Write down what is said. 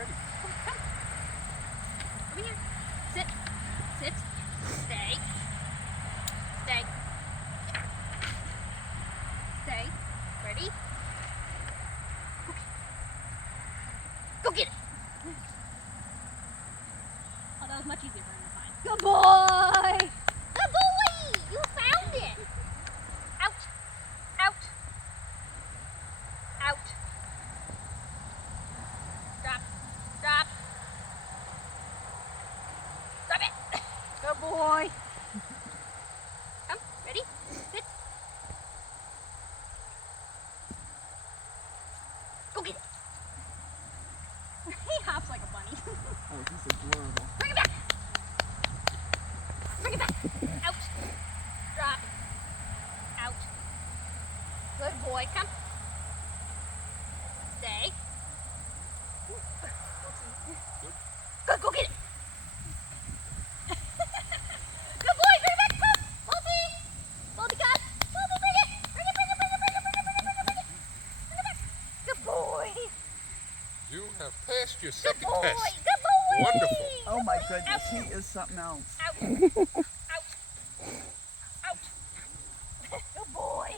ready. Come. Over here. Sit. Sit. Stay. Stay. Stay. Ready? Okay. Go get it. Oh, that was much easier for him to find. Good boy. Good boy. You found it. Out. Out. Out. Drop. Drop. Drop it. Good boy. Come. Ready? Sit. Go get it. He hops like a bunny. Oh, he's adorable. Bring it back. Bring it back. Out. Drop. Out. Good boy. Come. Stay. Good. Go get it. Good boy. Bring it back. Come. Bolty. Bolty, come. Bolty, bring it. Bring it. Bring it. Bring it. Bring it. Bring it. Bring it. Bring it. Bring it. Bring it back. Good boy. You have passed your Good second boy. test. Good boy. Wonderful. Oh my goodness, he is something else. Out. Out. Out. Good boy.